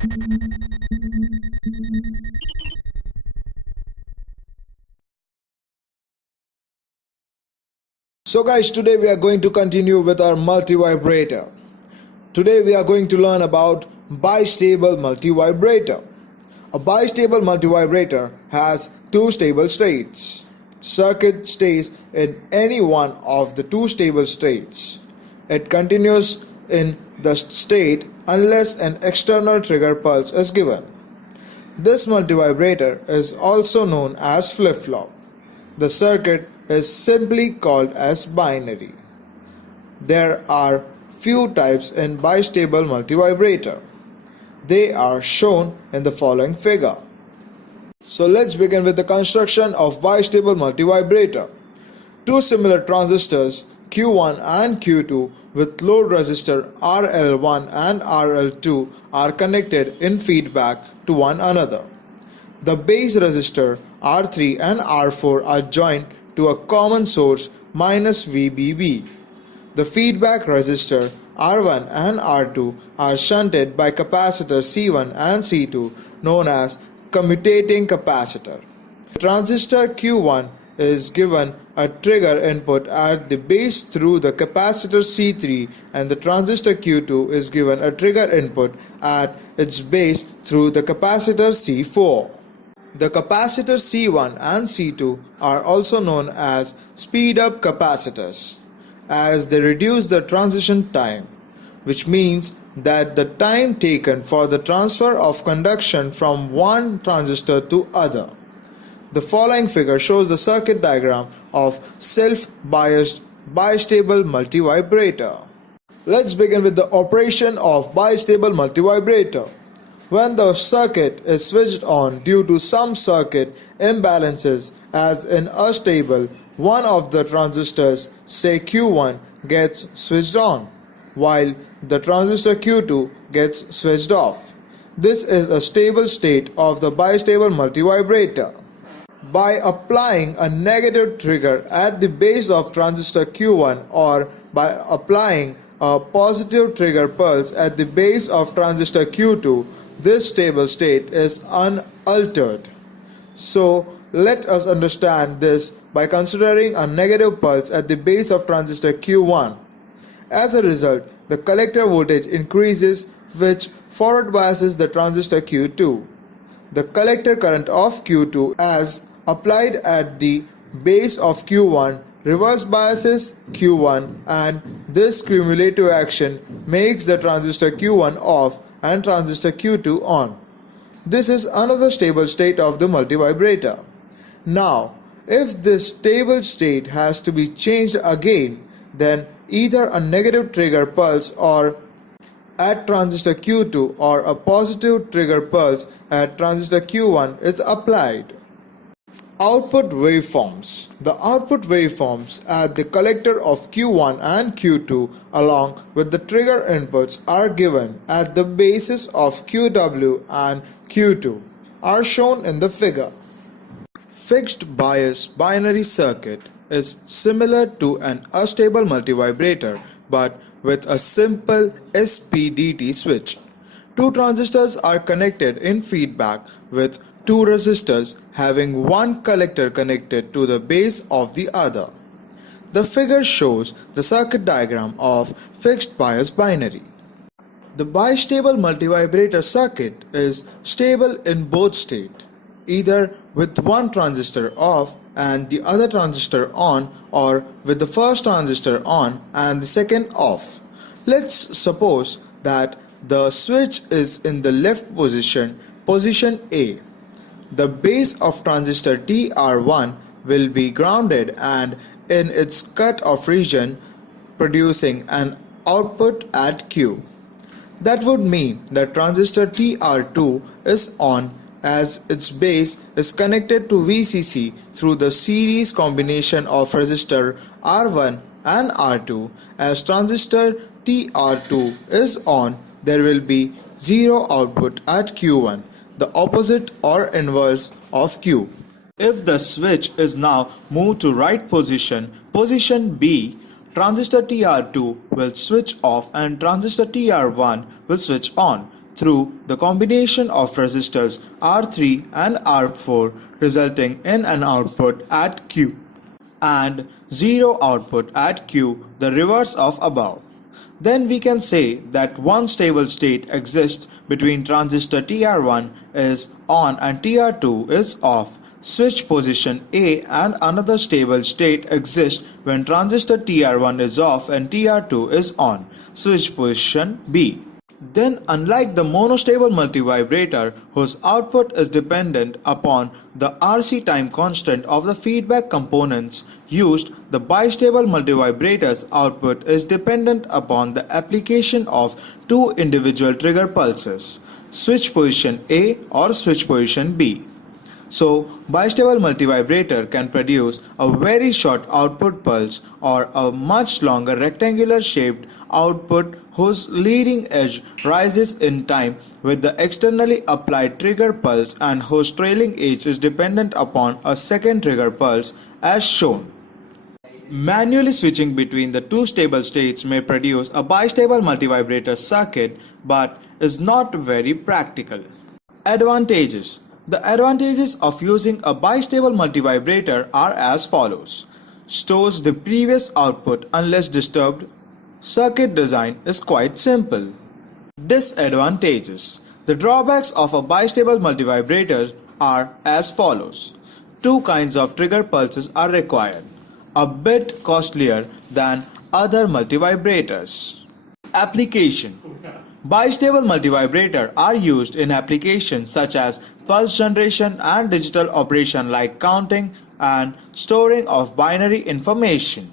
So guys, today we are going to continue with our multivibrator. Today we are going to learn about bistable multivibrator. A bistable multivibrator has two stable states. Circuit stays in any one of the two stable states. It continues in the state unless an external trigger pulse is given. This multivibrator is also known as flip-flop. The circuit is simply called as binary. There are few types in bistable multivibrator. They are shown in the following figure. So let's begin with the construction of bistable multivibrator. Two similar transistors Q1 and Q2 with load resistor RL1 and RL2 are connected in feedback to one another. The base resistor R3 and R4 are joined to a common source minus VBB. The feedback resistor R1 and R2 are shunted by capacitor C1 and C2 known as commutating capacitor. The transistor Q1 is given a trigger input at the base through the capacitor C3 and the transistor Q2 is given a trigger input at its base through the capacitor C4. The capacitor C1 and C2 are also known as speed-up capacitors as they reduce the transition time, which means that the time taken for the transfer of conduction from one transistor to other. The following figure shows the circuit diagram of self-biased bistable multivibrator. Let's begin with the operation of bistable multivibrator. When the circuit is switched on due to some circuit imbalances, as in astable, one of the transistors, say Q1, gets switched on, while the transistor Q2 gets switched off. This is a stable state of the bistable multivibrator. By applying a negative trigger at the base of transistor Q1 or by applying a positive trigger pulse at the base of transistor Q2, this stable state is unaltered. So let us understand this by considering a negative pulse at the base of transistor Q1. As a result, the collector voltage increases, which forward biases the transistor Q2. The collector current of Q2 as applied at the base of Q1 reverse biases Q1, and this cumulative action makes the transistor Q1 off and transistor Q2 on. This is another stable state of the multivibrator. Now, if this stable state has to be changed again, then either a negative trigger pulse or at transistor Q2 or a positive trigger pulse at transistor Q1 is applied. Output waveforms. The output waveforms at the collector of Q1 and Q2 along with the trigger inputs are given at the bases of QW and Q2 are shown in the figure. Fixed bias binary circuit is similar to an astable multivibrator but with a simple SPDT switch. Two transistors are connected in feedback with two resistors having one collector connected to the base of the other. The figure shows the circuit diagram of fixed bias binary. The bistable multivibrator circuit is stable in both states, either with one transistor off and the other transistor on, or with the first transistor on and the second off. Let's suppose that the switch is in the left position, position A. The base of transistor TR1 will be grounded and in its cut-off region, producing an output at Q. That would mean that transistor TR2 is on as its base is connected to VCC through the series combination of resistor R1 and R2. As transistor TR2 is on, there will be zero output at Q1, the opposite or inverse of Q. If the switch is now moved to right position, position B, transistor TR2 will switch off and transistor TR1 will switch on. through the combination of resistors R3 and R4, resulting in an output at Q and 0 output at Q, the reverse of above. Then we can say that one stable state exists between transistor TR1 is on and TR2 is off. Switch position A, and another stable state exists when transistor TR1 is off and TR2 is on. Switch position B. Then, unlike the monostable multivibrator whose output is dependent upon the RC time constant of the feedback components used, the bistable multivibrator's output is dependent upon the application of two individual trigger pulses, switch position A or switch position B. So, bistable multivibrator can produce a very short output pulse or a much longer rectangular shaped output whose leading edge rises in time with the externally applied trigger pulse and whose trailing edge is dependent upon a second trigger pulse as shown. Manually switching between the two stable states may produce a bistable multivibrator circuit but is not very practical. Advantages. The advantages of using a bistable multivibrator are as follows. Stores the previous output unless disturbed. Circuit design is quite simple. Disadvantages. The drawbacks of a bistable multivibrator are as follows. Two kinds of trigger pulses are required, a bit costlier than other multivibrators. Application. Bistable multivibrator are used in applications such as pulse generation and digital operation like counting and storing of binary information.